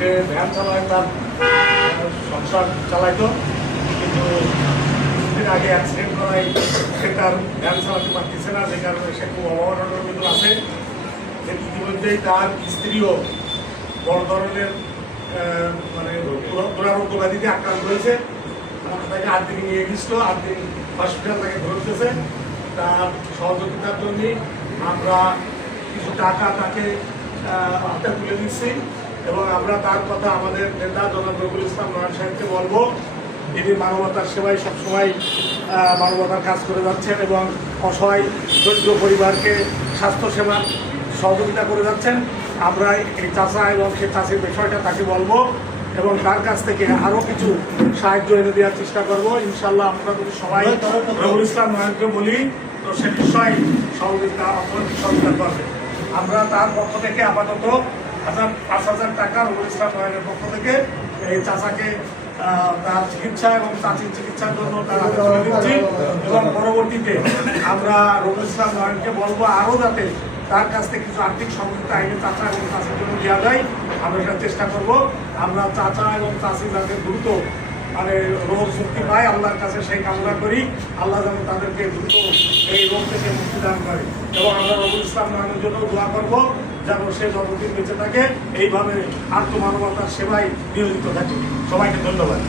সে van চালায়, তার সংসার চালাইতো, কিন্তু কিছুদিন আগে অ্যাক্সিডেন্ট করায় সে তার ভ্যান চালাতে পারতেছে না, যে কারণে সে খুব অবমাননার ভিতরে আছে। ইতিমধ্যেই তার স্ত্রীও বড় ধরনের মানে দুরারোগ্য ব্যাধিতে আক্রান্ত হয়েছে। তাকে 8 দিন নিয়ে গেছিল, 8 দিন হসপিটাল তাকে ধরতেছে। তার সহযোগিতার জন্য আমরা কিছু টাকা তাকে হাতে তুলে দিচ্ছি এবং আমরা তার কথা আমাদের নেতা জনাব রবিউল ইসলাম নয়ন সাহেবকে বলবো। তিনি মানবতার সেবায় সবসময় মানবতার কাজ করে যাচ্ছেন এবং অসহায় দরিদ্র পরিবারকে স্বাস্থ্যসেবার সহযোগিতা করে যাচ্ছেন। আমরা এই চাষা এবং সে চাষির বিষয়টা তাকে বলবো এবং তার কাছ থেকে আরও কিছু সাহায্য এনে দেওয়ার চেষ্টা করবো। ইনশাল্লাহ আমরা যদি সবাই রবিউল ইসলাম নয়নকে বলি তো সে নিশ্চয়ই সহযোগিতা অর্থনৈতিক সহযোগিতা করবে। আমরা তার পক্ষ থেকে আপাতত 5,000 টাকা রবিউল ইসলাম নয়নের পক্ষ থেকে এই চাষাকে তার চিকিৎসা এবং চাষির চিকিৎসার জন্য তার হাতে তুলে দিচ্ছি এবং পরবর্তীতে আমরা রবিউল ইসলাম নয়নকে বলবো আরও যাতে তার কাছ থেকে কিছু আর্থিক সহযোগিতা আইনে চাচা এবং চাষির জন্য দেওয়া যায়, আমরা সেটা চেষ্টা করব। আমরা চাচা এবং চাষি যাতে দ্রুত মানে রোগ মুক্তি পায়, আল্লাহর কাছে সেই কামনা করি। আল্লাহ যেন তাদেরকে দ্রুত এই রোগ থেকে মুক্তি দান করে এবং আমরা রবিউল ইসলাম নয়নের জন্য দোয়া করবো যেন সে যতদিন বেঁচে থাকে এইভাবে আত্মমানবতার সেবায় নিয়োজিত থাকে। সবাইকে ধন্যবাদ।